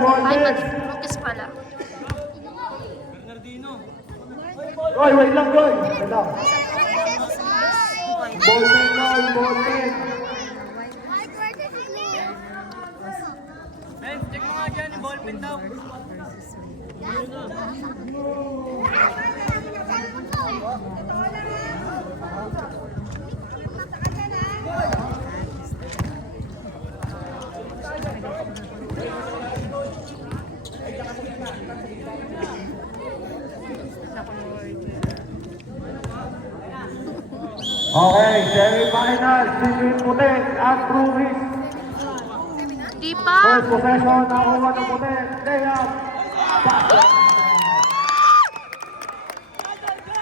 Ay, Borges. Lucas pala. Roy, wait lang, Roy. Wait lang. Ballpen, Roy, ballpen. Ben, check mo nga dyan, yung ballpen daw. Okay, semi-final. Silin Putek at Ruiz. Di pa. First possession, nakuha ng Putek. Layup.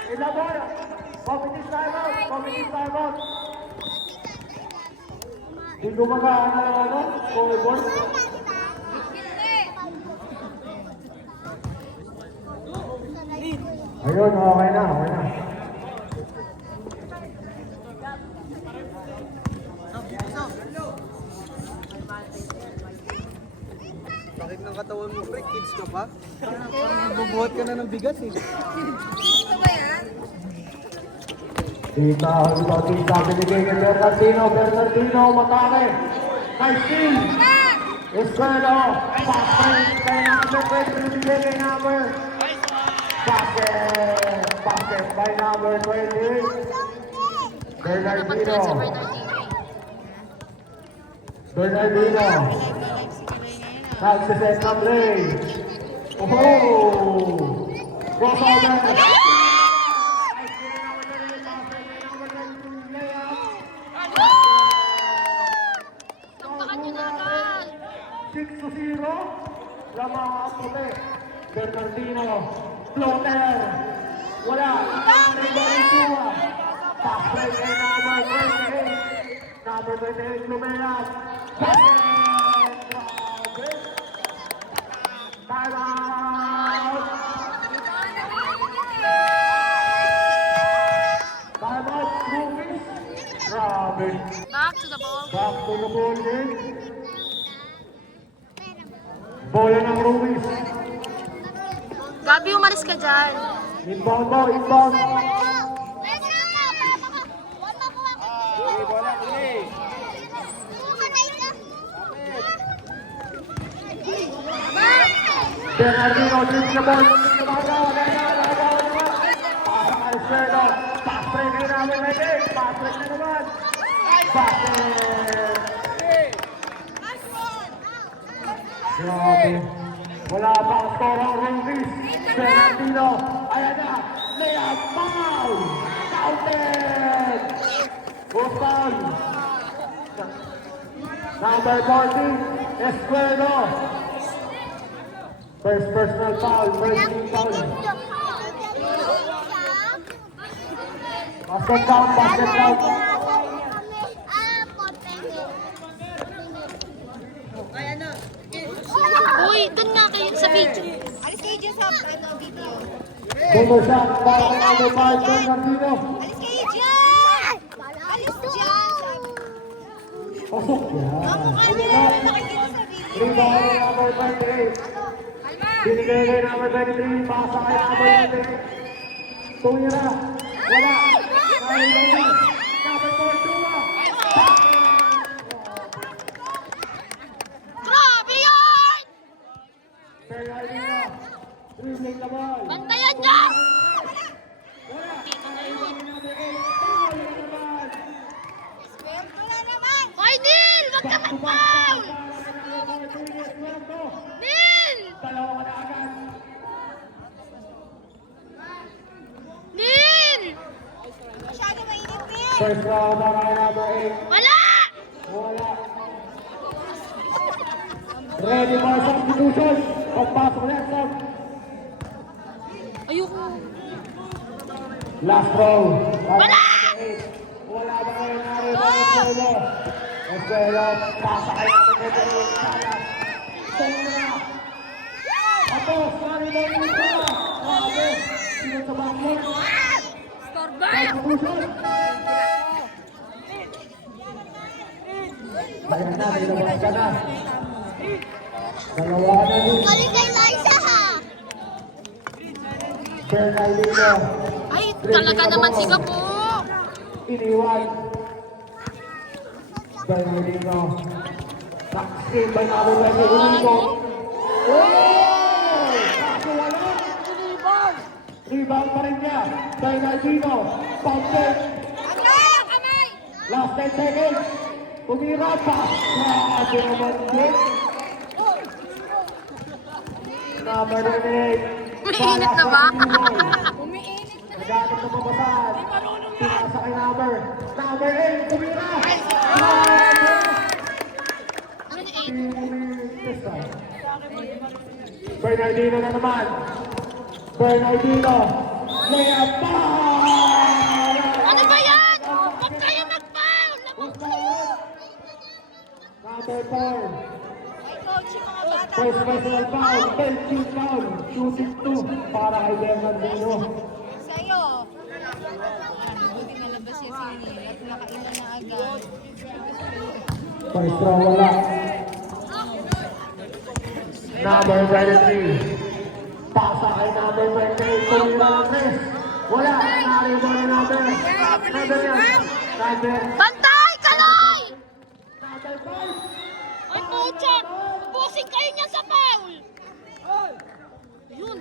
Ilabor. Communist timeout. Communist timeout. Di gumagaan na ano? Scoreboard. Ayun, okay na, okay na. Sakit ng katawan mo, pre. Kids ka pa? Bubuhat ka na ng bigas, eh. Tita, binigay kay Bernardino, matake. Kay Steve. Escuelo, pass-break kay number 20, binigay kay number. Basket by number 20. Naman doon si Bernardino. Bernardino. Nagsiset ng play. Oh! Crossover. Tampakan nyo na agad. 6-0. Lamang ang puti. Bernardino. Floater. Wala. Ribaricua. Pass-break kay number 28. Number 28, Lumelas. Basket! Grabe. Time out! Time out, Ruiz. Grabe. Back to the ball. Back to the ball game. Bola ng Ruiz. Gabi, umalis ka dyan. Inbound mo, inbound. Bernardino, dribble the ball. Pasa kay Escuelo. Pass break kay number 19. Pass break na naman. Basket. Grabe. Wala pa ang score ang Ruiz. Bernardino. Ayan na. Layup. Foul. Counted. Boston. Number 14. Escuelo. First personal foul. First team foul. Basket count. Basket count. Uy, doon nga kayo sa video. Alis kayo dyan sa video. Bumper shot. Para kay number 5. Bernardino. Alis kayo dyan! Alis dyan! Pasok. Yan. Kayo nila nakikita sa video. Rebound kay number 28. Binigay kay number 23. Pasa kay number 28. Tumira. Wala. Number 4. Tua. Grabe yun! Bernardino. Dribbling the ball. Bantayan niya! Wala. Dito na yun. Number 8. Foul na naman. Wala naman! Hoy, Neil! Wag ka mag-foul! Neil! Dalawa ka na agad. Neil! Masyado mainit din! First round na kay number 8. Wala! Wala. Ready for substitution. Pagpasok na Nelson. Ayoko. Last row. Wala! Wala ba kayo nari ba Escuelo? Escuelo. Pasa kay number 28. Salas. Tumira. Tapos, nari ba yung ito? Grabe. Sino sa backcourt? Substitution. Bayan na, may lumabas ka na. Dalawa na din. Galing kay Liza ha. Bernardino. Ay, talaga naman si Gapo. Iniwan. Bernardino. Nakasave by number 20. Uligo. Oh! Kaso wala. Rebound pa rin niya. Bernardino. Fountain. Last 10 seconds. Tumira pa. Grabe naman din. Number 98. Umiinit na ba? Naghanap na pabasan. Pinasa kay number 8. Tumira. Bernardino na naman. Bernardino. Layup pa. Ano ba yan? Huwag kayo mag-foul! Number 4. First personal foul, 10 shoot foul, shooting 2 para kay Bernardino. Sa'yo. Buti nalabas siya sinil at nakailan na agad. First row wala. Number 23. Pasa kay number 28. Tumira ng 3. Wala. Naribo na number. Number yan. Number. Bantay! Kaloy! Number 5. Ay, puchat! Pusing kayo niyan sa foul! Yun!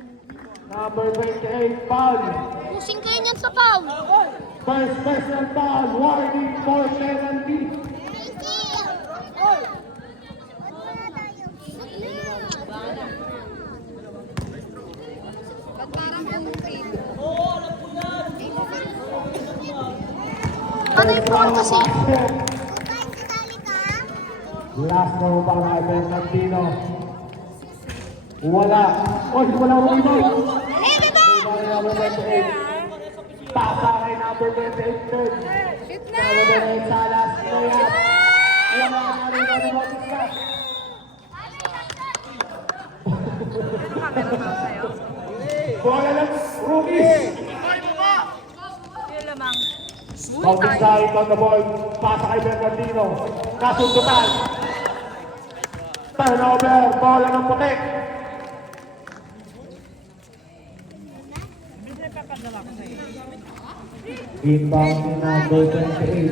Number 28. Foul. Pusing kayo niyan sa foul! First personal foul. Warning for penalty. Ba't parang umupin? Ano yung foul kasi? Last row para kay Bernardino. Wala. Oy, wala mo ito. Number 28. Pasa kay number 28. Third. Number 28 Salas. Layup. Wala na rin ang Bautista. Bola lang. Rookies. Yun lamang. Bautista ito on the ball. Pasa kay Bernardino. Kasundutan. Turnover. Bola ng puti. Inbound ni number 28.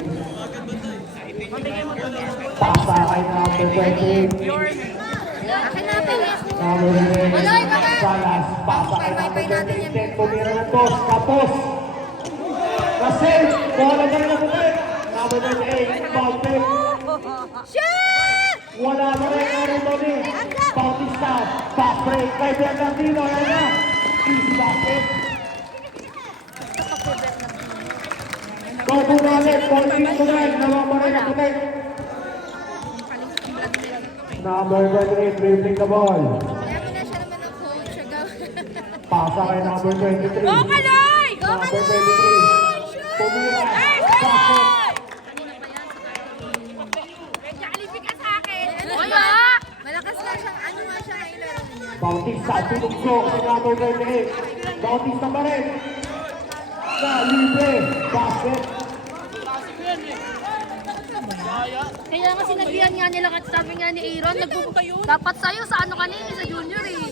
Pasa kay number 28. Akin natin eh. Number 28. Salas. Pasa kay number 28. Tumira ng dos. Kapos. Kasi, bola na rin ang puti. Number 28. Fountain. Wala na rin ang Rimoni. Bautista. Fast break kay Bernardino. Yan na. Easy basket. Go ulit. 14-9. Naman rin ang puti. Number 28. Dribbling the ball. Kaya mo na siya naman ang coach. Siya Pasa kay number 23. Go, Kaloy! Go, Number Kaloy! 23. Tumira. Basket. Nakalipid ka sa akin. Wala! Malakas na siyang ano nga siya ngayon laro niya. Bautista. Pinugso kay number 28. Bautista pa rin. Na libre. Basket. Kaya nga sinabihan nga nila at sabi nga ni Aaron, dapat sa'yo sa ano kanina, sa junior eh.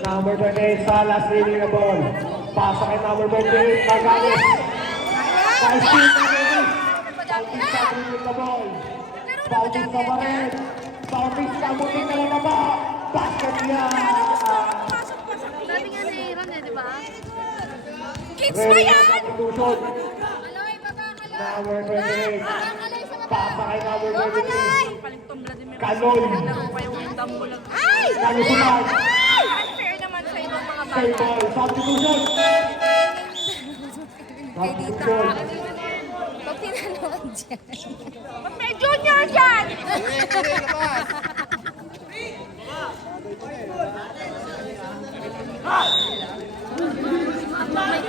Number 28. Salas leading the ball. Pasa kay number 28. Magalis. Five feet na rin. Bautista leading the ball. Bautista pa rin. Bautista muling na lang ba? Basket niya. Sabi nga ni Aaron eh, di ba? Kids ba Ready yan? na substitution. Kaloy, baba, Kaloy! Number 28. Kaloy sa baba! Pasa kay number Go, 23. Kaloy! Kaloy. Ay! Kalusunan. Ay! Unfair naman sa ibang mga Save bata. ball. Substitution. Kay Dita. Substitution. Pag tinanood dyan. Ba't may junior dyan?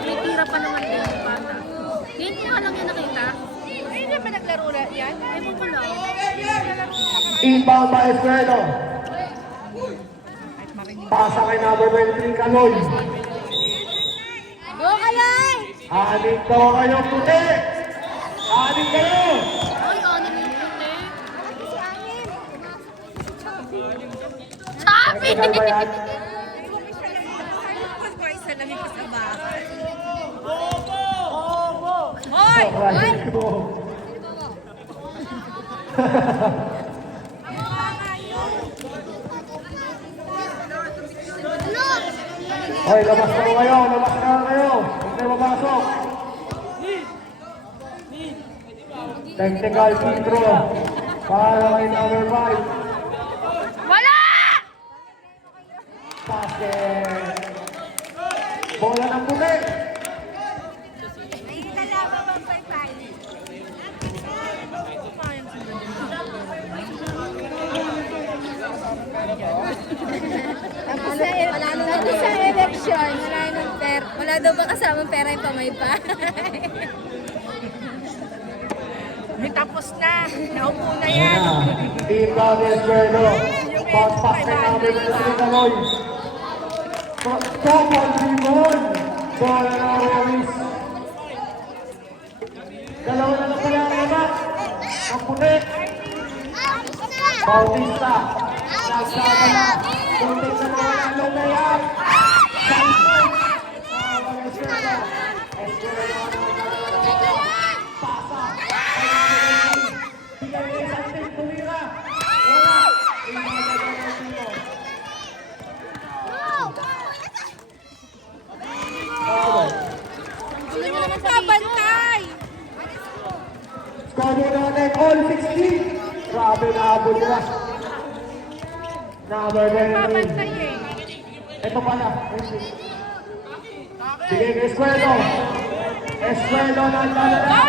May tira pa naman din yung bata. Hindi nga lang yung nakita. Ay, hindi ba naglaro na yan? Ewan ko lang. Inbound by Escuelo. Pasa kay number 23. Kaloy. Go, Kaloy! Anin daw kayo puti. Anin kayo. Ay, ano yung puti? Si Angin. Cha! Technical ba yan? Hoy! Right. Hoy, labas na kayo, labas na kayo. Huwag kayo mapasok. Technical free throw. Para kay number 5. Wala! Basket. Bola ng puti. Ano sa election? Wala daw ba kasamang pera yung pamaypa? May tapos na. Naupo na Ayan na. Team Gabriel Berlo. Pass na namin na si Kaloy. Topol Simon. Bola na Roris. Dalawa na lang pala ang iba. Ang puti. Bautista. Nagsama na. Kunting na naman ang low na yan. Samson. Sama ng Eskwela. Eskwela naman ang dalawa. Pasa. Bigay na isang team. Tumira. Wala. Imagagay ng timo. Pabantay! Score natin all 16. Grabe na abot nila. Number 10. Ito pala. Sige, Eskwelo. Eskwelo na lalala.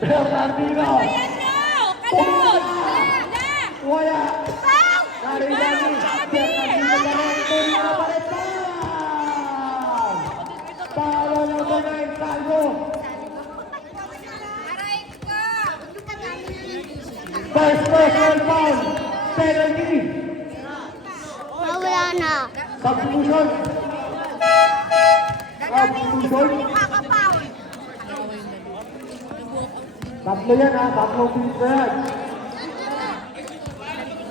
Bernardino. Wala. Naridani. Bernardino na rin. Tumira pa rin. Palo na ito na yung salvo. First personal foul. Penalty. Wala na. Substitution. Substitution. Tatlo yan ha. Tatlong pinis na yan.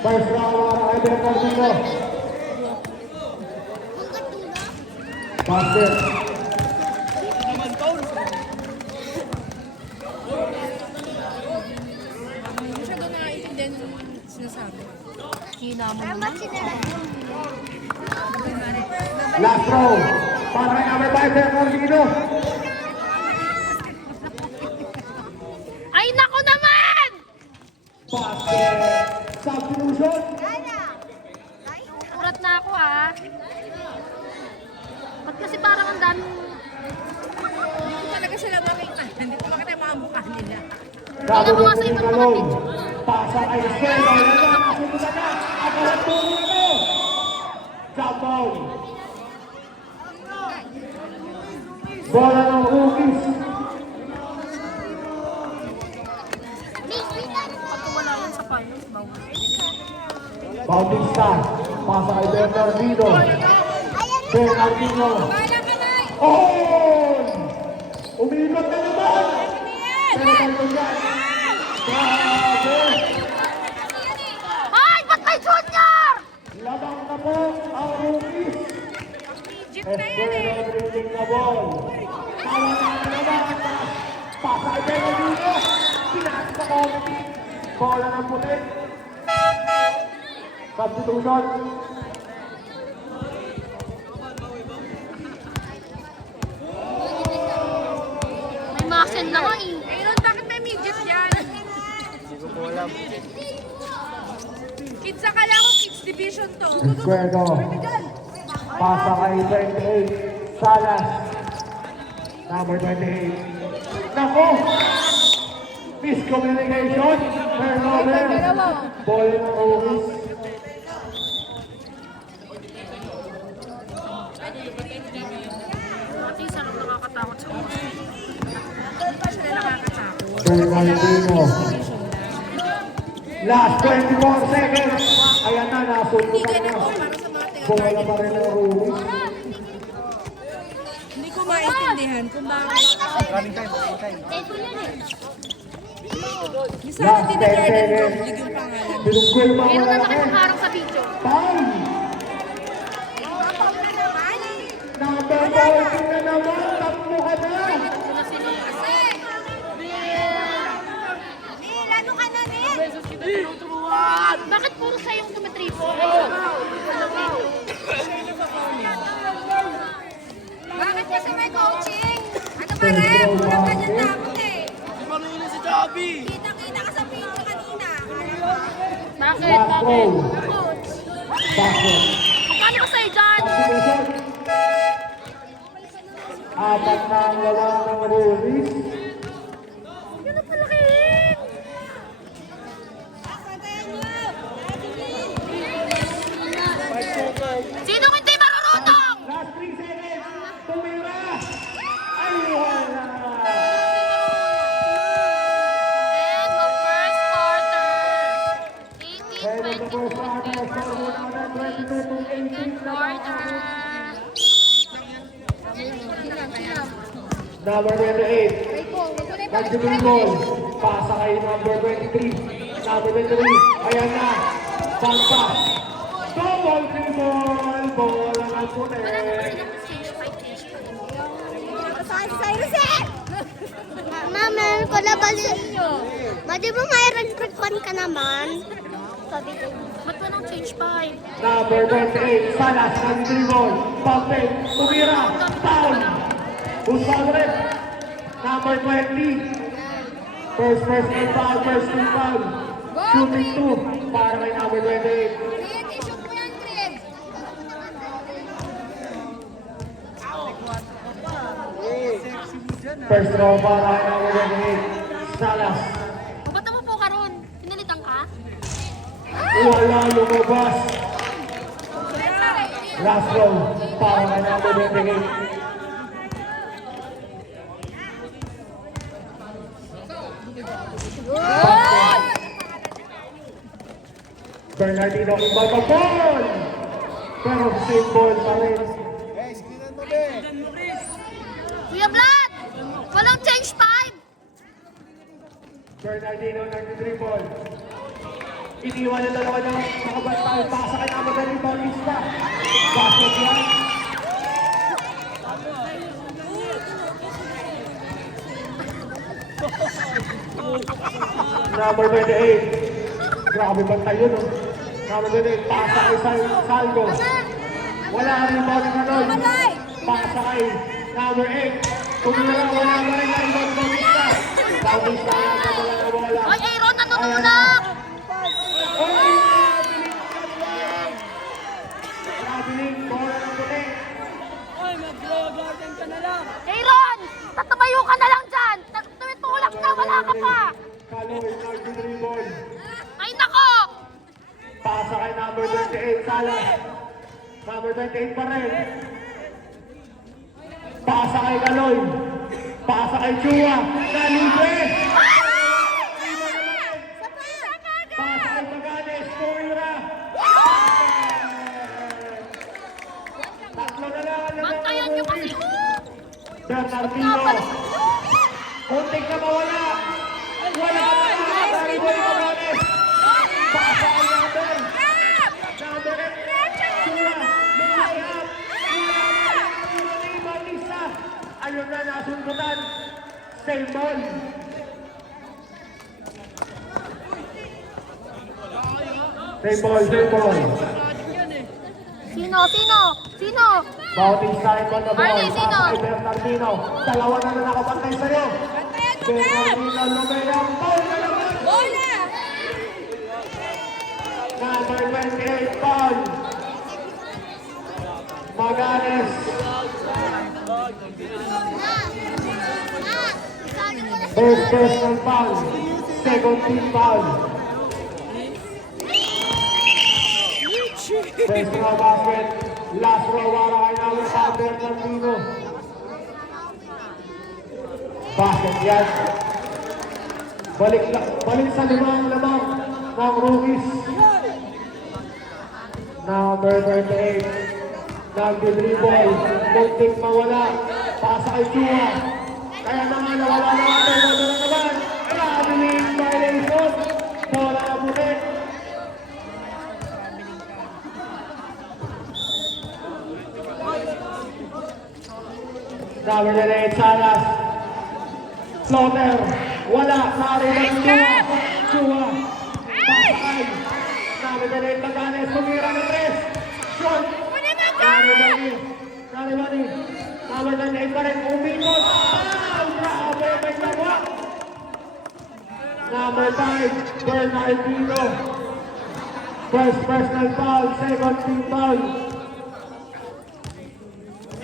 First round para kay Bernardino. Basket. Siya doon naiintindihan yung sinasabi. Salamat sila. Last row. Para kay number 5 Bernardino. Ay, nako naman! Basket. Substitution. Urat na ako ah. Ba't kasi parang ang dami. Hindi ko talaga sila makita. Hindi ko makita yung mga mukha nila. Gagawin mo nga sa ko ibang yung mga kalong. picture. Pasa kay Eskwelo. Yan na. Nasubukan na. At walang tuloy ito. Jump ball. Bola ng Rookies. Pag wala yan sa finals, bawal. Bautista. Pasa kay Bernardino. Bernardino. Oh! Umikot na naman! Pero tayo yan. Grabe! Ay, ba't may junior? Labang na po ang Rookies. Eskwela dribbling na ball. Tawa na naman. Pasa kay Bernardino. Pinasa sa comedy. Bola ng puti. Substitution. May masin lang nga eh. Aaron, bakit may midget yan? Hindi ko po alam. Kids akala ko kids division to. Eskwela. Pasa kay 28. Salas. Number 28. Nako! Miscommunication. Turnover. Ball ng Rookies. Bakit yung sarap nakakatakot sa ulo? Hindi pa sila nakakatakot. Bernardino. Last 24 seconds. Ayan na, nasuntukan na. Para sa mga Bola pa rin ng Rookies. Hindi ko maintindihan Running time, running time. Last 10 seconds. Binunggol pa Meron na malaki. nakakaharang sa video. Foul! Number 14 na naman. Tatlo ka na. Ito na si Lee. Lalo ka na rin. Bakit puro siya yung tumitripo? Bakit kasi may coaching? Ano ba rin? Walang ganyan dapat eh. Kita-kita ka sa video kanina. Bakit? Last Bakit? roll. Coach. Basket. Paano ba sa'yo dyan? Substitution. Apat na ang lawan ng Roses. Yun ang palakihin. Pantayan nyo. Sino hindi marurunong? Last 3 seconds. Tumira. Ay, wala. And the first quarter. Pwede sa 18-20. first quarter. Score mo na ulit. 22-18 na Quarter. Number 28. Nag-dribble. Pasa kay number 23. Number 23. Ayan na. Pagpa. Double dribble. Bola ng puti. Wala naman silang change fight. Saan si Cyrus eh? Mama, ko na bali. Badi mo mayroon tripon ka naman. Sabi ko. Ba't walang change fight? Number 28. Salas. Nag-dribble. Pagpin. Tumira. Foul. Usal rin. Number 20. First and foul. First and foul. Shooting 2. Para kay number 28. Greg, ishoot mo yan, Greg. First row para kay number 28. Salas. O ba't mo po ka ron? Pinalitan ka? Wala lumabas. Last row para kay number 28. Bernardino iba pa ball. Pero same ball pa rin. Kuya Vlad! Walang change five! Bernardino nag-dribble. Iniwan na dalawa ng mga bantay. Pasa kay number 20 Bautista. Basket yan. Number 28. Grabe bantay yun, oh. Number 28. Pasa kay Salgo. Wala rin ball ng Arnold. Pasa kay number 8. Tumira, wala ba rin ang ibang Bautista. Bautista yan sa dala na bola. Ay, Aaron, nanunulak! Traveling, bola ng puti. Aaron! Tatabayo ka na lang dyan! Tumitulak na, wala ka pa! Kaloy, nag-dribble. Ay, nako! Pasa kay number 28, Salas. Number 28 pa rin. Pasa kay Kaloy. Pasa kay Chua. Nalibre. Pasa kay Maganes. Tumira. Tatlo na lang ang Bantayan nyo kasi, oh! Bernardino. Kunting na mawala. Wala na. Nalibre Maganes. Pasa kay number. Number 8. Chua. Layup. Bautista. Ayun na, nasundutan. Same ball. Same ball, same ball. Sino? Sino? Sino? Bautista inbound na ball. Arnie, sino? Pasa kay Bernardino. Dalawa na nakabantay sa'yo. Bernardino Lumera. Foul na naman. Bola! Number 28, foul. Maganes. First personal foul. Second team foul. First row basket. Last row para kay number 5, Bernardino. Basket yan. Balik sa limang ng rookies. Number 38. Nag-dribble. Muntik mawala. Pasa kay Chua. Kaya naman nawala naman tayo na naman. Traveling violation. Bola na muli. Number 8, Salas. Floater. Wala. Narinig Chua. Chua. Pasakay. Number 8, Maganes. Tumira ng 3. Shot. Naribani. Number 8 pa rin. Umikot. Grabe. May gawa. Number 5, Bernardino. First personal foul. Second team foul.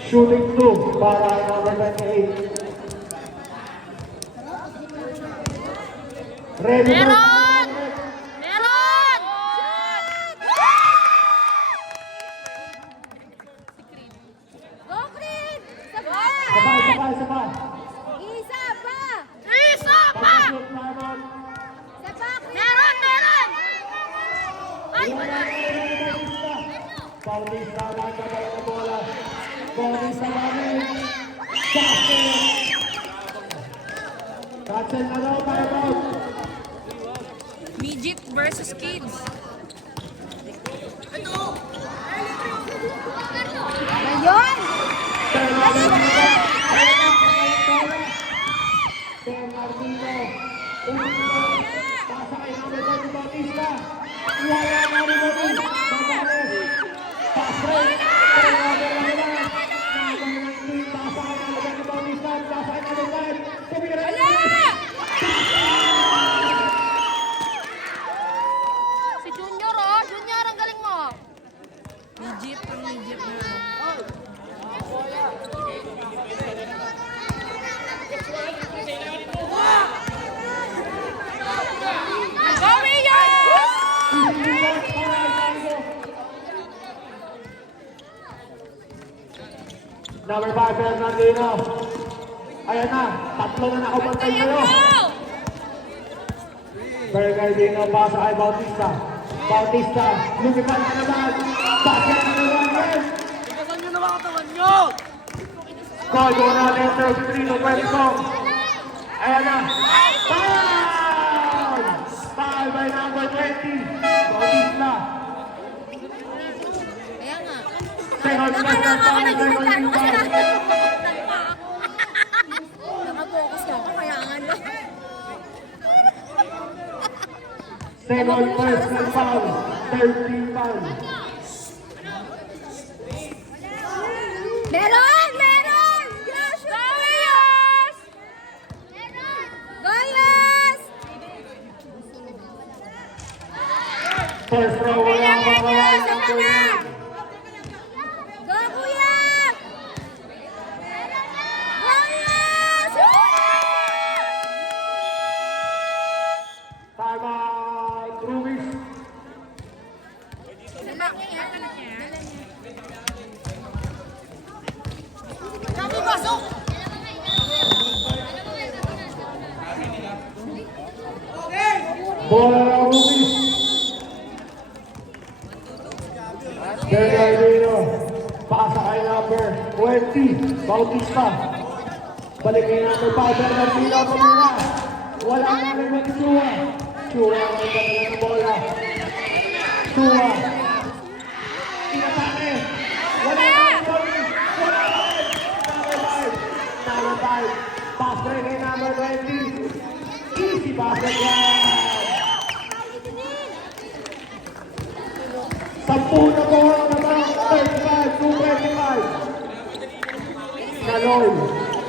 Shooting 2 para number 28. Ready for Meron! Meron! Go, Creed! Sabay. Isa pa! Isa pa! Shoot, Lamon. Isa pa, Creed! Meron! Meron! Ay! Bautista, nasa bala na bola. Bautista namin. Jackson. Jackson na daw, time out. Midget versus kids. Ayun! Bernardino. Umino. Pasa kay number 2, Bautista. Wala na rin mo din. Maganes. Pasre. Number 11. Pasa kay number 2, Bautista. Pasa kay number 5. Tumira na rin. Si Junior oh! Junior, ang galing mo! Midget na. Go, Rio! Number 5, Bernardino. Ayan na, tatlo na nakapantay kayo. Bernardino, pasa kay Bautista. Bautista, lumipad na naman. Pasa na naman. Call ko natin yung 33 ng Welcome. Ayan na. Foul! Foul by number 20. Bautista. Kaya nga. Second personal foul ng second team foul. Nakapokus ka ako, kaya nga lang. Second personal foul. Third team foul. Meron! Meron! Yes! Goyas! Goyas! First row, wala ang pangawal ng Kuya. Go, Kuya! Goyas! Time out, Ruiz. Bola ng Ruiz. Bernardino. Pasa kay number 20. Bautista. Balikin number 5. Bernardino. Pumila. Wala na rin ng Chua. Chua ang ganda ng bola. Chua. Inatake. Wala na rin. Wala na rin. Number 5. Pass rin kay number 20. Easy basket yan. 10 na bola na ba? 35 to 25. Kaloy.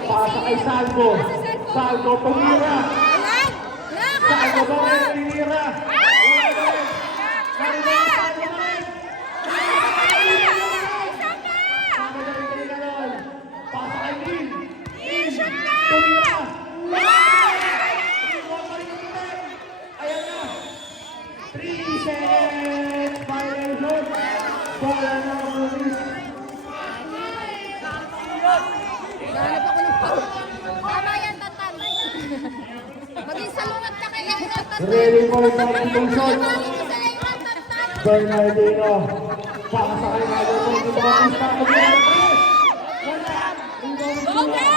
Pasa kay Salvo. Salvo tumira. Salvo ba rin? Tinira. Wala ba rin? Maribel, Salvo ba rin? Sama na rin kay Kaloy. Pasa kay Lin. Lin. Tumira. Ayan na. 3 seconds. Violation. Bola na Ruiz. Hanap ako ng pag... Tama yan, Tatan. Maging salungat ka kaya yan, Tatan. Ready for substitution. Maging isa lang yan, Tatan. Bernardino. Pasa kay number 20. Bautista. Tumira. Wala. Okay!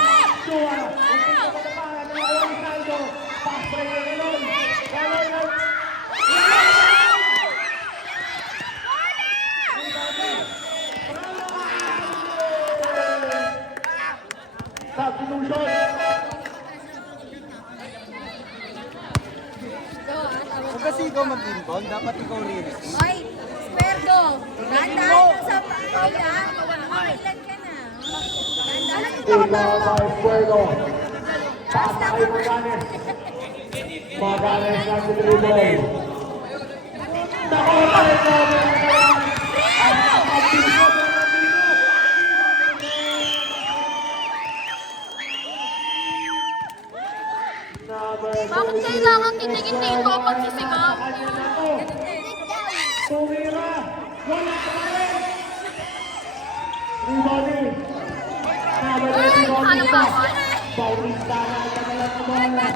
dapat ikaw rin. Ay, Sperdo. Dahan-dahan lang sa foul, ha? Makailan ka na. Dahan-dahan. Ikaw sa Espuelo. Pasakay Maganes. Maganes na si Dribble. Nakotay ko. Ang nakapagpinyo. Bakit kailangan kinikiti ito pag sisigaw? Tumira. Wala pa rin. Rebounding. Ay, ano ba? Bautista na ang kanilang bola.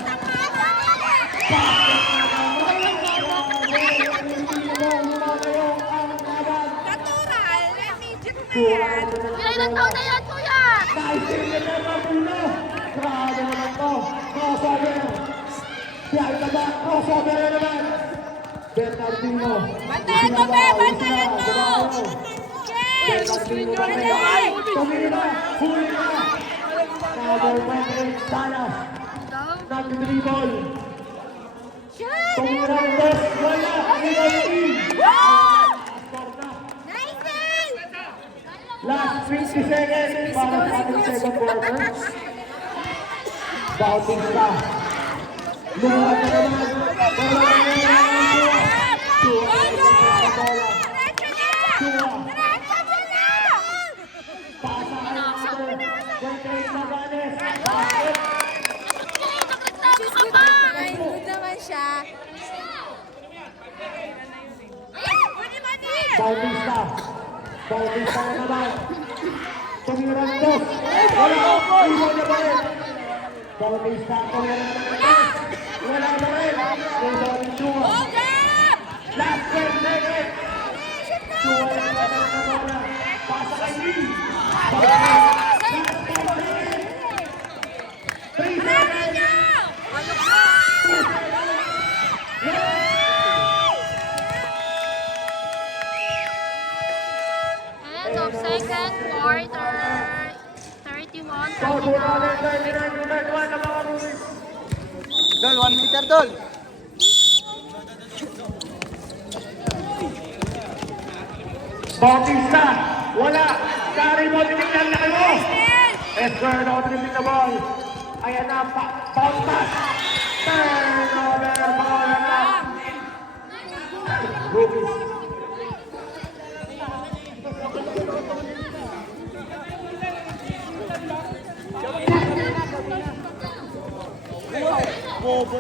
Natural. Immediate na Kuha yan. na naman Ilang taon na yan, kuya? Naisingin na yung Martino. Grabe naman to. Crossover. Biyay na ba? Crossover na naman. Bernardino. Bantayan mo, Be! Bantayan mo! Yes! Bernardino na ngayon. Tumira. Huli na. Number 28, Salas. Nag-dribble. Tumira ng boss. Wala. Rebounding. Score na. Nice! Last 20 seconds para sa ating second quarter. Bautista. Lumuhan na naman. Bola na naman. Chua na naman ang bola. Chua. Pasa kay Nato. Gantay Maganes. Basket. Ay, good naman siya. Bautista. Bautista na naman. Tumira ng dos. Wala. Iwan na ba rin? Bautista. Tumira na naman. Wala na rin. Rebound ng Chua. Last 10 seconds. Chua na naman ang bola. Pasa kay Lee. Last 3 seconds. End of second quarter. 31, Bago 39. natin 39 na mga Ruiz. Dol, 1 meter, Dol. Bautista, wala. Kari mo, tinignan na kayo. Esper, no, tripping the ball. Ayan na, bounce pass. Turnover, ball na. Ruiz.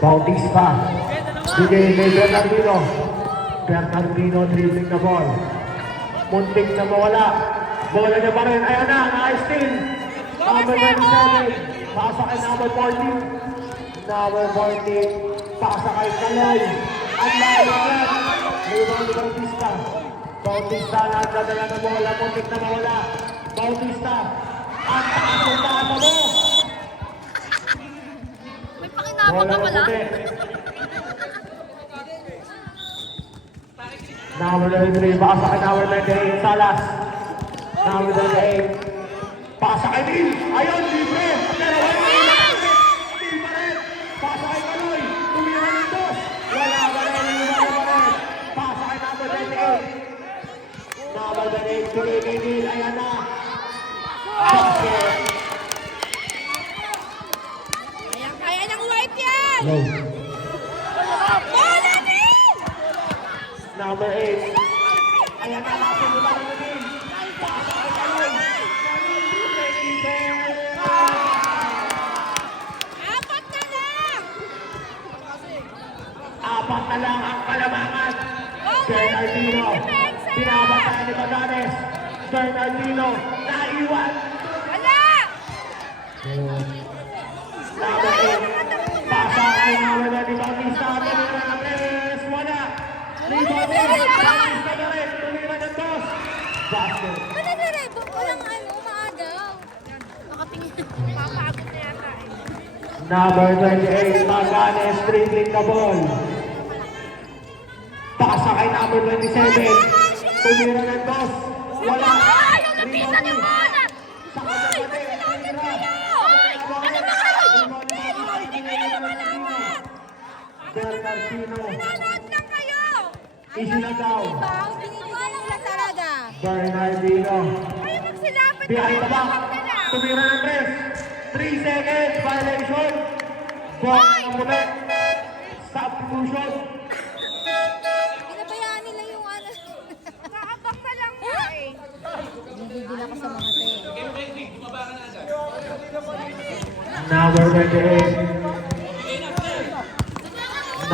Bautista. Bigay kay Bernardino. Bernardino dribbling the ball. Muntik na mawala. Bola niya pa rin. Ayan na, na-steal. Number 97. Pasa kay number 14. Number 14. Pasa kay Kaloy. Ang layo yan. Rebound ni Bautista. Bautista na ang dadala ng bola. Muntik na mawala. Bautista. Ang taas ng tama mo. May pakinabang Bola ka pala. puti. Number 23, pasa kay number 28, Salas. Number 28, pasa kay Neil. Ayun, libre. Pero wala. Neil pa rin. Pasa kay Kaloy. Tumira ng dos. Wala pa rin. Pasa kay number 28. Number 28, tuloy kay Neil. Ayan na. Basket. Kaya ng white yan! No. Bola din! Number 8. Ayan na, lapin mo lang natin. Pasa kay Kaloy. Apat na lang! Apat na lang ang kalamangan. Bernardino. Binabataan ni Maganes. Bernardino. Naiwan. Wala! Number 8. Pasa kay number 9 ni Bautista. Tumira ng tres. Wala. Rebound ni Bautista na rin. Tumira ng dos. Basket. Wala na rin. Walang ano, maagaw. Nakatingin. Papagod na yata eh. Number 28, Maganes dribbling the ball. Pasa kay number 27. Tumira ng dos. Wala. Ayaw na pisa ni Mona! Sa kanya pa rin. Tumira. Ano ba kayo? Hindi kayo lumalaban! Bernardino. Nanood lang kayo! Easy na daw. Diba? Binibigyan mo lang talaga. Bernardino. Ayaw magsilapit. Behind the back. Tumira ng 3 seconds. Violation. Ball ng muli. Substitution. Pinabayaan nila yung ano. Nakabak pa lang mo eh. Nagigil ako sa mga te. Number 28.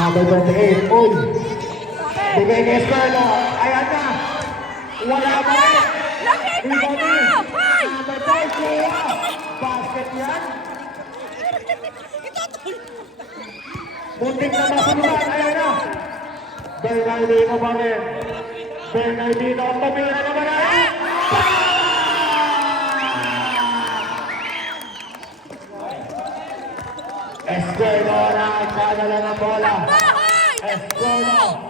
Number 28. Uy. Bigay ni Escuela. Ayan na. Wala pa rin. Nakita niyo! Hoy! Number 5. Kuya. Basket yan. Muntik na masuluhan. Ayan na. Bernardino pa rin. Bernardino. Tumira naman na. Escuela na ang kadala ng bola. Escuela.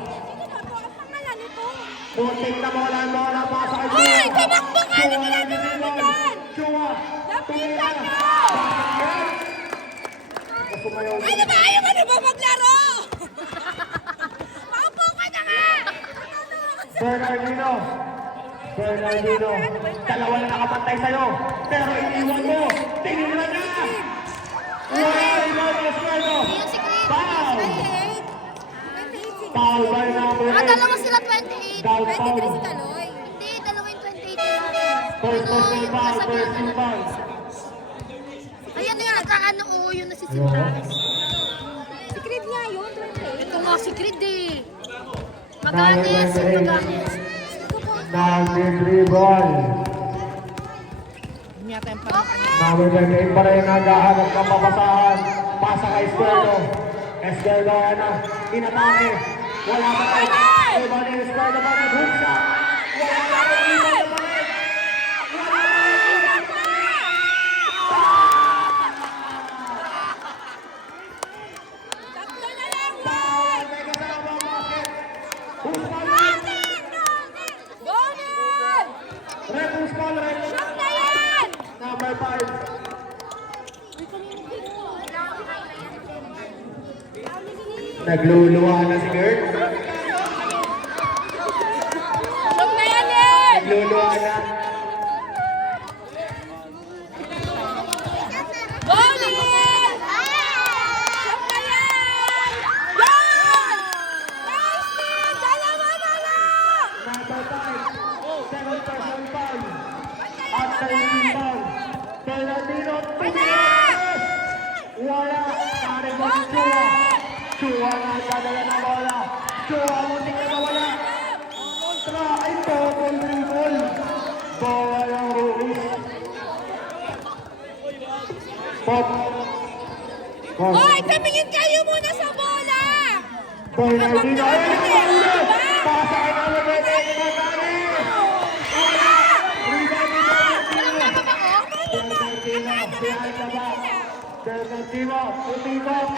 Muntik na bola ang bola. Pasa kay Chua. Hoy! Tinakbo ka! Ano ginagawa mo dyan? Chua. Tumira. Lapitan niyo! Sumayaw. Ano ba? Ayaw mo na ba maglaro? Maupo ka na nga! Bernardino. Bernardino. Dalawa na nakapantay sa'yo. Pero iniwan mo. Tinira na. Wow! Escuela. Foul. 28. Foul by number 8. Dalawa sila 28. Foul, 23 foul. si Kaloy. Hindi, dalawa yung 28 natin. First personal foul. First team foul. Ayan na yun, nagkaano, oo, yun na si Simras. Si Creed nga yun, 28. Ito nga si Creed eh. Maganis, yung maganis. Nag-dribble. Number 28 pa rin naghahanap ng papasahan. Pasa kay Escuela. Escuela na. Inatake. Wala pa rin. Iba ni Escuela pa rin. Hook shot. Wala pa rin. Iba pa rin. Tatlo na lang! Foul. May kasama ang basket. Who's foul? Bonus! Red, who's foul? Red. Shoot na yan! Number 5. Nagluluwa na si Gert. Shoot na yan eh! Nagluluwa na. Bonus! Shoot na yan! Yan! Nice team! Dalawa na lang! Number 5. Second personal foul. At third foul. Bernardino. Wala. Narin mo si Chua. Chua na dadala na bola. Chua muntik na nawala. Kontra. Ito. Dribble. Bola ng Ruiz. Pop. Pop. Hoy! Tumingin kayo muna sa bola! Bernardino. Ayun ang paulo. Pasa kay number 28. Wala. Rebound ni Bernardino. Bernardino, umibok.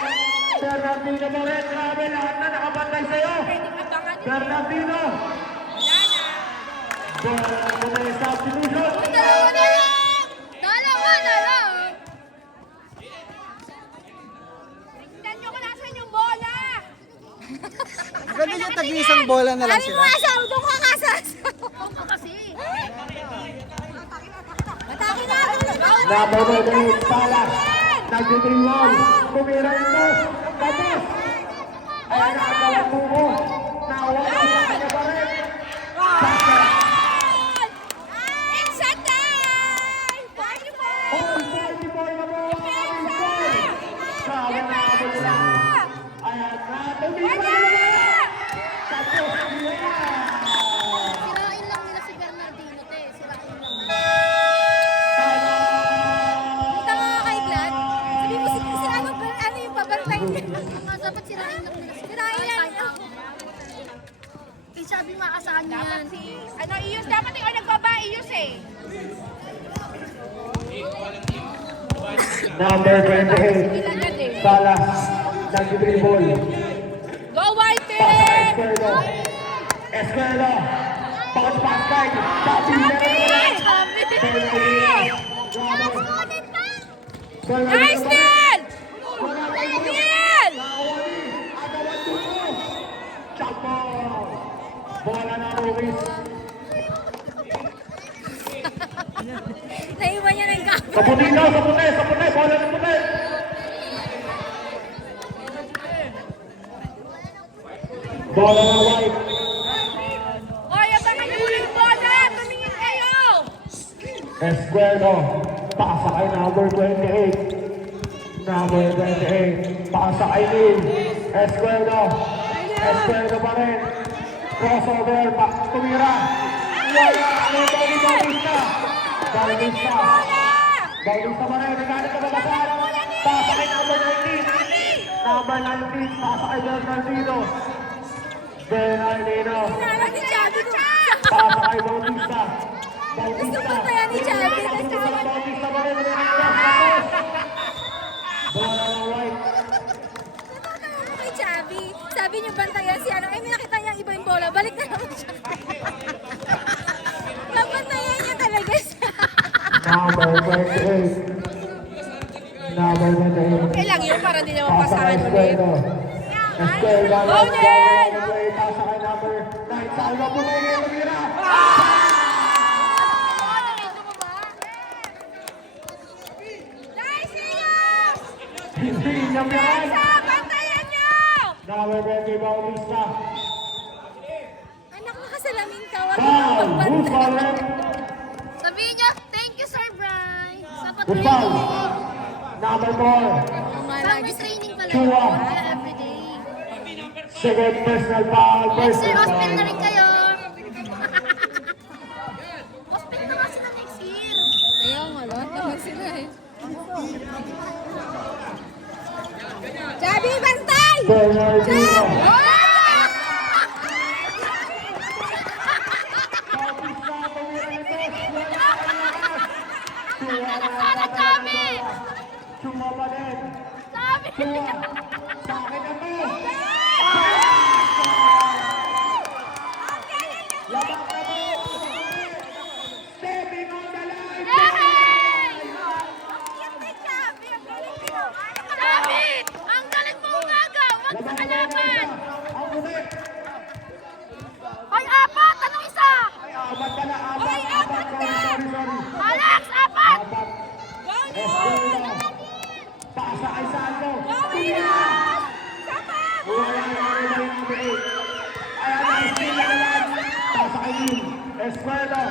Bernardino mo rin. Grabe, lahat na nakabantay sa'yo. Bernardino. May substitution. Dalawa na lang! Dalawa na lang! Tignan nyo kung nasan yung bola! Ganda niya tag-iisang bola na lang Sabi sila. mo nga sa doon ka kasas! Ako kasi. Matake na ako! Number 28, Salas. Nagtitriwal. Tumira yung dos. Tapos. Ayan na ang gawang buko. Nawala sa kanya pa rin. It's a time! Party ball! All 44 na po ang aming score. Grabe na ako sila. Ayan na. Tumira na naman. Tapos. Sirain lang nila si Bernardino, te. Sirain lang. Punta nga kay Glad. Sabi mo si ano yung babantay niya? Mga dapat sirain lang nila. Sirain lang. Eh, sabi makasaan yan. Ano, ius? Dapat ikaw nagbaba, ius eh. Number 28, Salas. Nagtitriwal. Go White Pasa kay Team! Escuela. Escuela. Bounce pass kay Sabi. Nice Neil! Neil! Chapo. Bola ng Rubis. Naiwan niya ng gamit. Sa puti daw, sa puti, sa puti. Bola ng puti. Bola ng white. Oy, ang baka niyo ulit bola! Tumingin kayo! Escuero. Pasa kay number 28. Number 28. Pasa kay Neil. Escuero. Escuero pa rin. Crossover. Tumira. Wala. Ano ito ni Bautista? Bautista. Bautista pa rin. Nagalit na babasaan. Pasa kay number 19. Number 19. Pasa kay Bernardino. Bernardino. Nalak ni Chubby ko. Pasa kay Bautista. Gusto ko kaya ni Chubby. Bautista pa rin. Bola ng white. Ano kay Chubby? Sabi niyo bantayan si ano. Eh, may nakita niya iba yung bola. Balik na naman siya. Babantayan niya talaga siya. Number 28. Number 28. Okay lang yun para hindi niya Pasa kay mapasahan ulit. Escuero. Escuero. Oden! Pasa kay number 9. Salva po kayo ngayon. Tumira. Hindi niya meron. Bantayan niyo! Number 20. Bautista. Anak, makasalamin ka. Wag mo Foul. Who's magbanta. foul rin? Sabihin niya, thank you, Sir Bry. Sa Who's patuloy foul? mo. Number 4. Summer training pala. Chua. Kaya everyday. Second personal foul. Next year, Personal hospital na foul. rin kayo. Hospital na nga sila next year. Ayaw nga, lahat naman sila eh. Chubby, bantay! Bernardino. Sana kami! Chuma pa din. Sabi! Chuma. Sa akin na to. Labak na to. Stepping on the line. David! Ang galing mo umaga! Huwag sa kalaban! Ang puti. Ay, apat! Anong isa? Ay, apat ka na. Apat. Sorry. Alex, apat! Apat. Escuela. Pasa kay Santo. Wala na yung number 8. Ayan na, steal na lang. Pasa kay Neil. Escuela.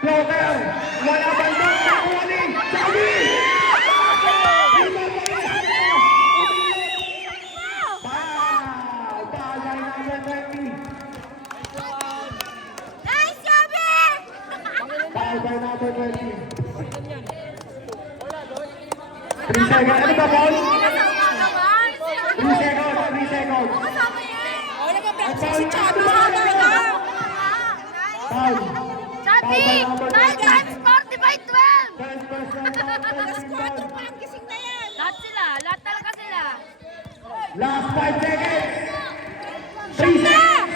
Floater. Wala bang doon? Nakuha ni Chubby. Foul. Foul kay number 20. Nice, Chubby! Foul kay number 20. 3 seconds. Ano ba, Paul? 3 seconds. 3 seconds. Oh, nag-practice si Chubby sa talaga. Foul. Chabi! 9 times 40 by 12! 10% Alas 4 pa lang gising na yan. Lahat sila. Lahat talaga sila. Last 5 seconds. 3 seconds.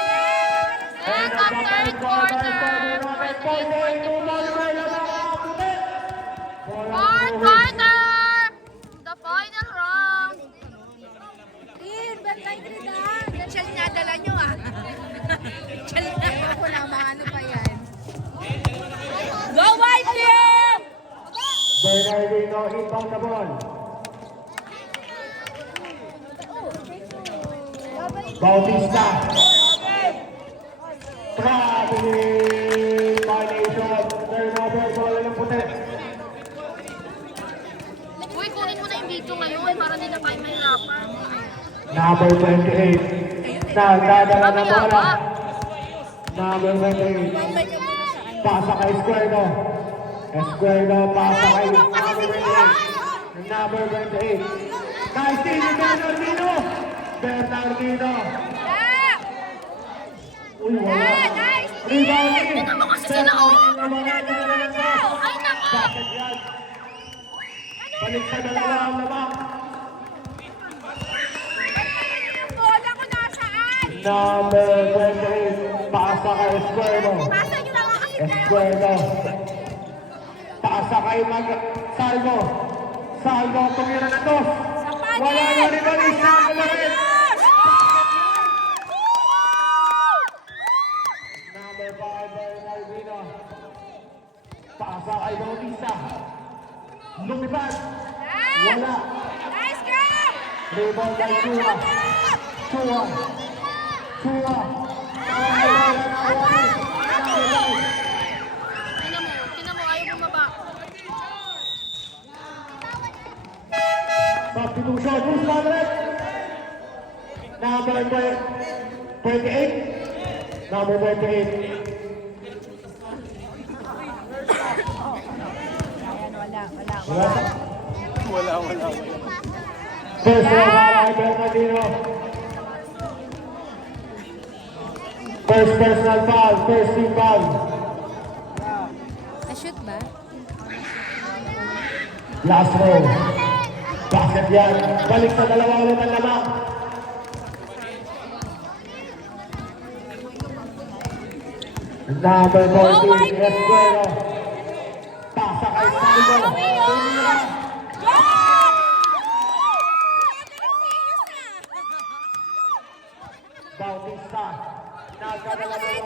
And ang third quarter. Fourth Fourth quarter! The final round. Rin, bantay Trinidad. Chal na dala nyo ah. Chal na. Ako na, maano pa yan. Go White Team! Bernardino inbound the ball. Bautista. Traveling violation. Turnover, bola ng puti. Uy, kunin mo na yung video ngayon para hindi na kayo mahirapan. Number 28. Nagdadala ng bola. Number 28. Pasa kay Escuero. Escuero, pasa kay number 28. Number 28. Nice team ni Bernardino. Bernardino. Uy, wala. Rebounding. Tingnan mo kasi sila, oh. Bernardino. Ay, nako! Bakit yan? Balik sa dalawa ang lamang. Bola ko nasaan? Number 28. Pasa kay Escuero. Pasa nyo na nga kasi Escuero. Pasa kay Salvo. Salvo, tumira ng dos. Wala na rin ba rin sa kumarin? Number 5, Bernardino. Pasa kay Bautista. Lumipad. Wala. Nice girl! Rebound kay Chua. Chua. Chua. Tingnan mo, ayaw bumaba. Substitution. Who's Madrid? Number 28. Number 28. Wala. First round kay Bernardino. First personal foul, first team foul. Na-shoot ba? Last row. Basket yan. Balik sa dalawa ulit ang lamang. Number 14, Escuero. Pasa kay Salvo. Tumira. Bautista. Nagkadala na bola.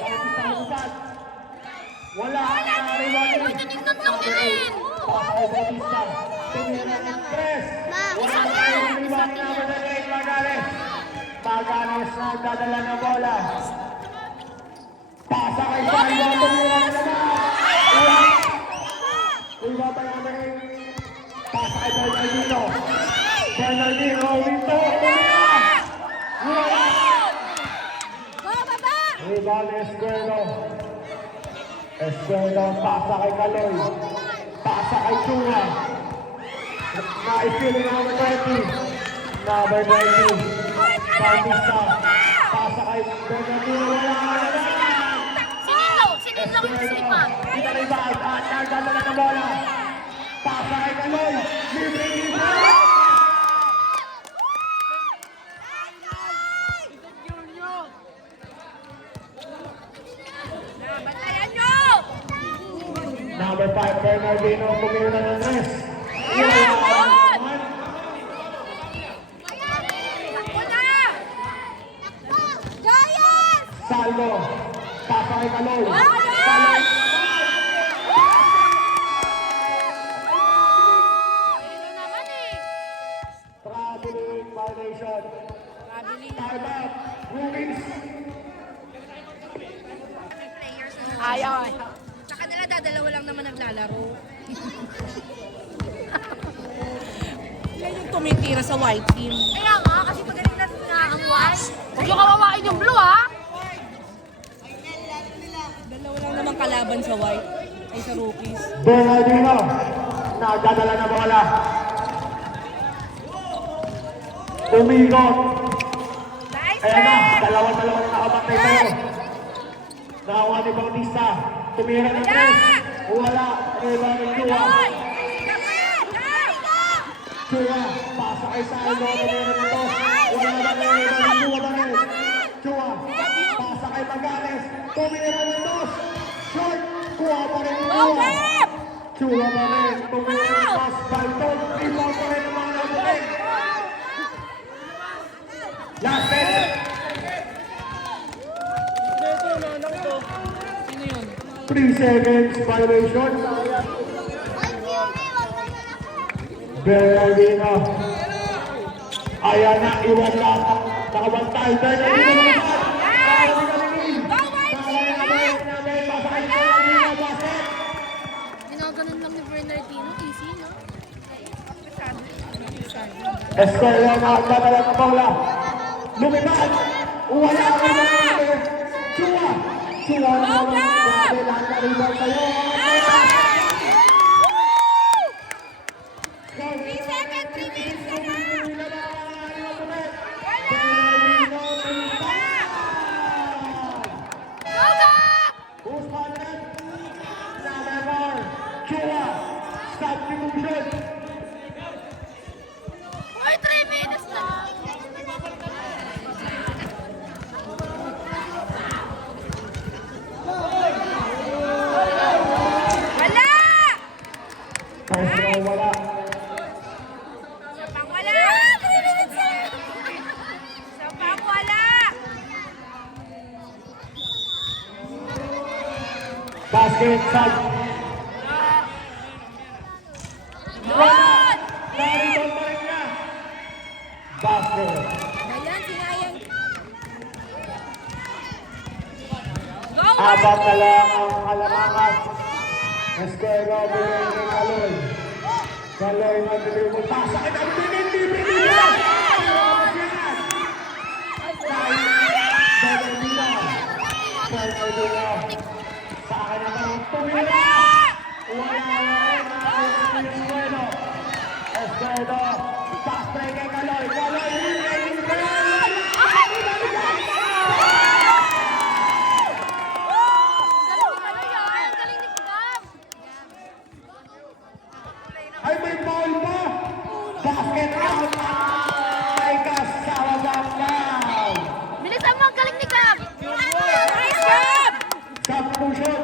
Bautista lumipad. Wala. Uy, tinignan lang din! Pasa kay Bautista. Tumira ng tres. Wala na yung rebound ni number 38, Maganes. Maganes nagdadala ng bola. Pasa kay Salvo. Tumira na naman. Rebound by number 8. Pasa kay Bernardino. Bernardino, Winto. Tumira. Wala. Rebound Escuero. Escuero, pasa kay Kaloy. Pasa kay Chua. Na-steal yung number 20. Number 20. Bautista. Pasa kay Bernardino. Wala. Sinito yung isipan. Kita rebound. At nagdadala ng bola. Pasa kay Kaloy. Libre. Bantayan nyo! Number 5, Bernardino, tumira ng tres. Takbo na! Giants! Salvo, pasa kay Kaloy. Giants! Traveling violation. Time out. Ruins. Ayaw. Sa kanila, dadalawa lang naman naglalaro. Yan yung tumitira sa white team. Kaya nga, kasi magaling na nga ang white. Huwag yung kawawain yung blue, ha? Dalawa lang naman kalaban sa white. Ay sa rookies. Bernardino, nagdadala ng bola. Umigot. Nice Ayan na, play! dalawa-dalawa na nakabantay sa'yo. Nakakuha ni Bautista. Tumira ng tres. Wala. Rebound ni Chua. Chua, pasa kay Salvo. Tumira ng dos. Wala na rin. Chua na rin. Chua, pasa kay Maganes. Tumira ng dos. Short. Kuha pa rin ni Chua. Chua pa rin. Tumira ng dos. Balton. Rebound pa rin ng mga nabutin. Last set. Sino yun? 3 seconds violation. Bernardino. Ayan na, iwan lang. Nakabantay. Bernardino naman. Ginaganon lang ni Bernardino. Easy, no? Escuela na nagdadala ng bola. Lumipad. Wala ka na. Chua. Chua na naman. Grabe lang na rebound sa'yo. 3 seconds, 3 minutes na na! Who's calling? Number 4. Chua. Substitution. Uy, 3 minutes na! Bernardine Sag. Wala! Narito pa rin niya. Basket. Ayan, sinayang. Go, Apat na lang ang kalamangan. Eskwela, bigay ni Kaloy. Kaloy, mabigay mo. Pasakit ang binibigyan! Sa akin naman, tumira! Wala rin ang Eskwela. Eskwela, pass play kay Kaloy. Kaloy, ay may ball pa! Basket out! Ay kasawa ng foul! Bilisan mo, ang galing ni Gab! Nice job! Top push-up!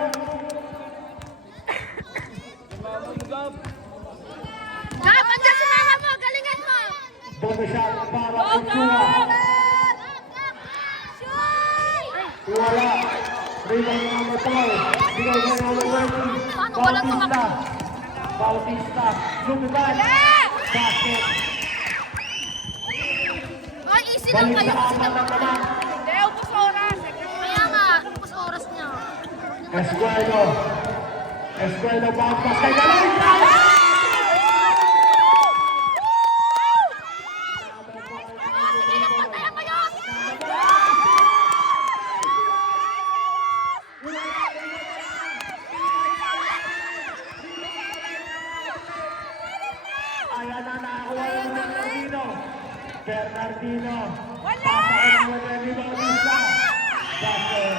Gab, andyan si mama mo! Galingan mo! Bono shot para Kutsua. Wala. Rebound na Matoy. Bigay sa number 20. Paano walang Bautista. Bautista. Lumiban. Basket. Ay, easy lang Balik kayo sa kasi apat na naman. Hindi, ubos oras. Kaya nga, tapos oras niya. Eskwelo. Eskwelo bounce pass kay Galoy. Sige, yung pantayan mo yun! Ayan na nakakuha ng Bernardino. Bernardino. Wala! Pasakay ng Wendy Bautista. Basket.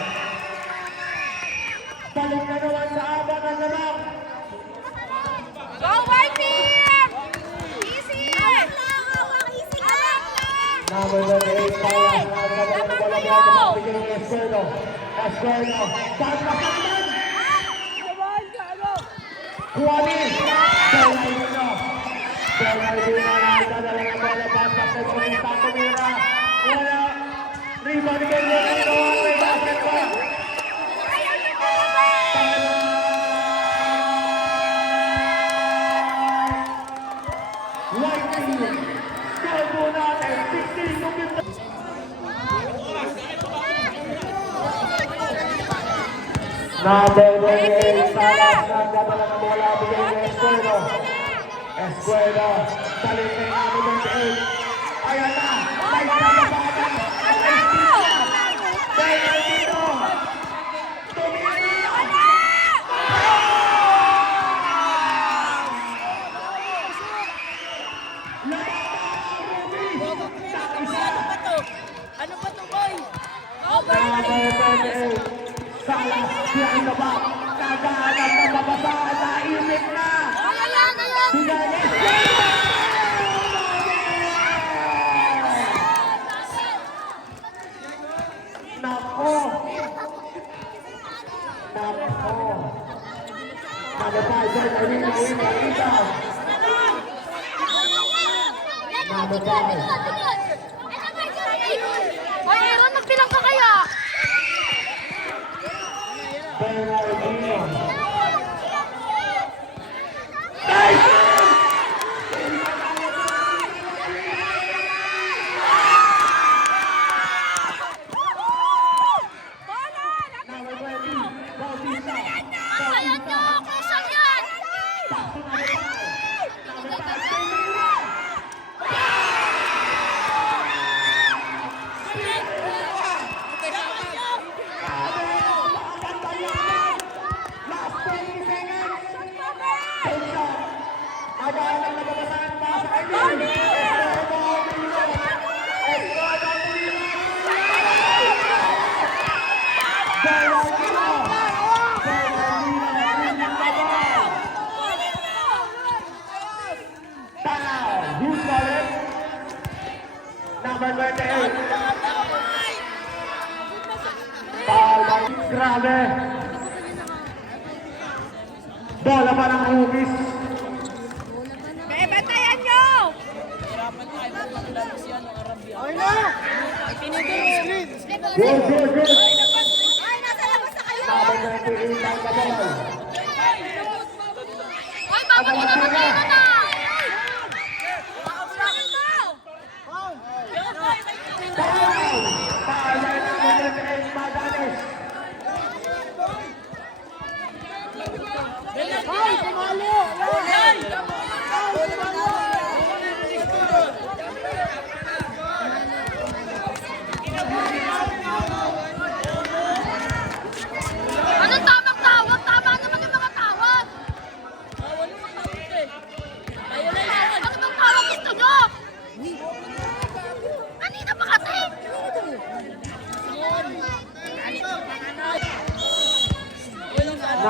Balik na naman sa apat na naman. Go, white team! Easy! Number 28, Palas. Eskwelo. Eskwelo. Pasok na naman. Juanis. Bernardino. Bernardino na dadala ng bola. Pasok sa Bonita. Tumira. Wala. Rebound kay Bernardino. May basket pa. White team. Score po natin. 16 to 15. Number 28, Salas. Nagdadala ng bola. Bigay ni Eskwelo. Eskwelo. Balik kay number 28. Ayan na. May nagabata. Bernardino. Tumira. Ano ba to, boy? Number 28. Salas. Siya na ba? Kagahanap na bababa. Naisip na. Ayan, ayan! Bigay ni Nako! Nako! Number 5, Bernardino. Ikaw. Number 5. Hoy, Aaron, magbilang ka kaya? Bernardino. Number 20, Bautista. Ayan nyo! Kusang yan! Last 20 seconds. Tension. Nagahanap na babasahan pa sa kanya. Number 28. Grabe. Bola pa ng Rubis. Kaya bantayan nyo! Good, good, good. Ay, nasa labas na kayo! Number 28 ang kabal.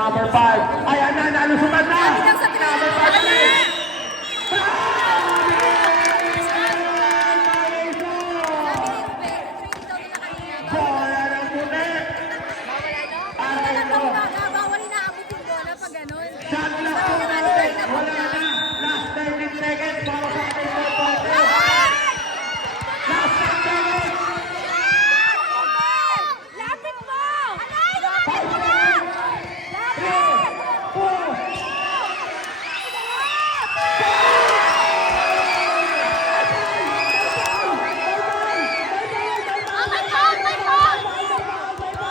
number 5. Ayan na, nalusutan na! Lang sa three. Bola ng puti! Para ito, Bawal inaabot yung bola pag ganun. shot clock po natin. Wala na. Last 13 seconds para sa ating third quarter. Last 10 seconds. Lapit mo! 5 seconds. 3, 4, Oh, my God, my God!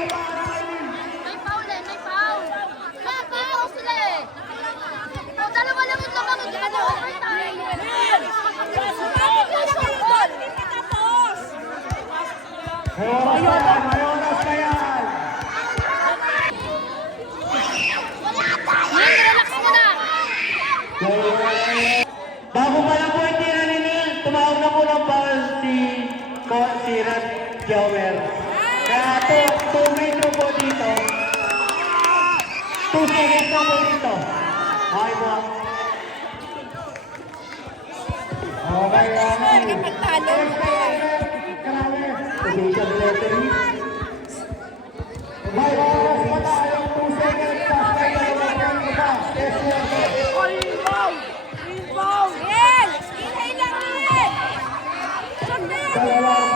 May foul eh, may foul. May foul sila eh. O, dalawa lang yung lamang, hindi ka na overtime. May oras pa yan. Min, relax mo na. Bago pa lang po hindi naninil, tumawag na po ng foul si Red Jower. Kaya 2 metro po dito. 2 seconds na po dito. Okay po. Okay, okay. Position referee. May oras pa tayong 2 seconds. Tapos may dalawang round pa. Test water. Dalawang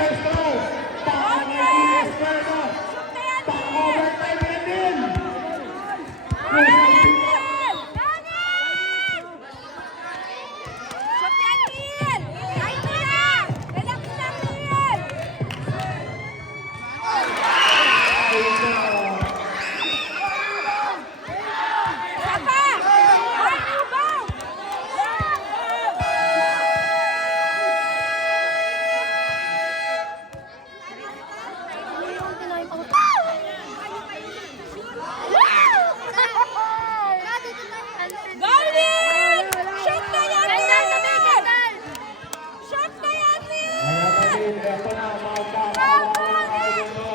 first row. Takot na yung Esmeralda. Pa-overtime na din. Ngayon, ito na, magkakaroon ng idol mo.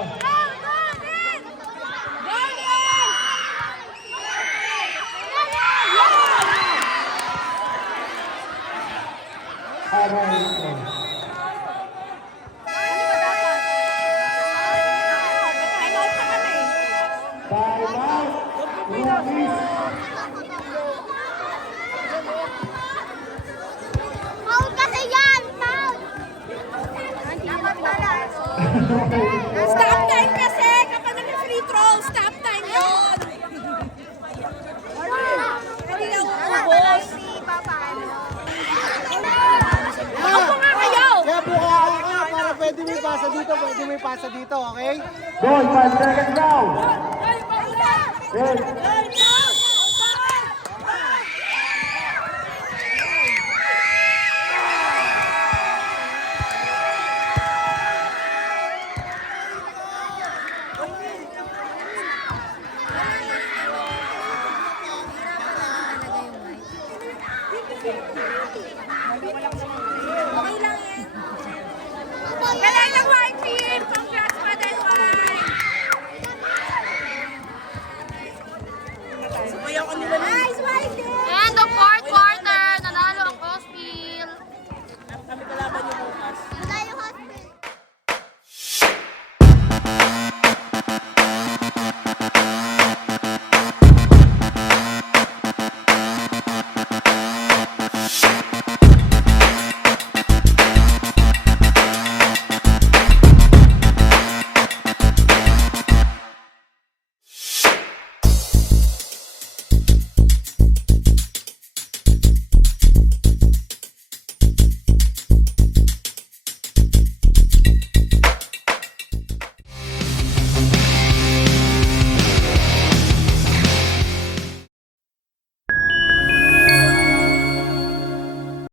Aray ito. Time out. Rookies. Foul kasi yan! Foul! Dapat pala. Stop time kasi! Kapag nag-free throw, stop time yun! Hindi na uubos. Upo nga kayo! Kaya po kayo para pwede may pasa dito, okay? Goal, 5 seconds now. Good.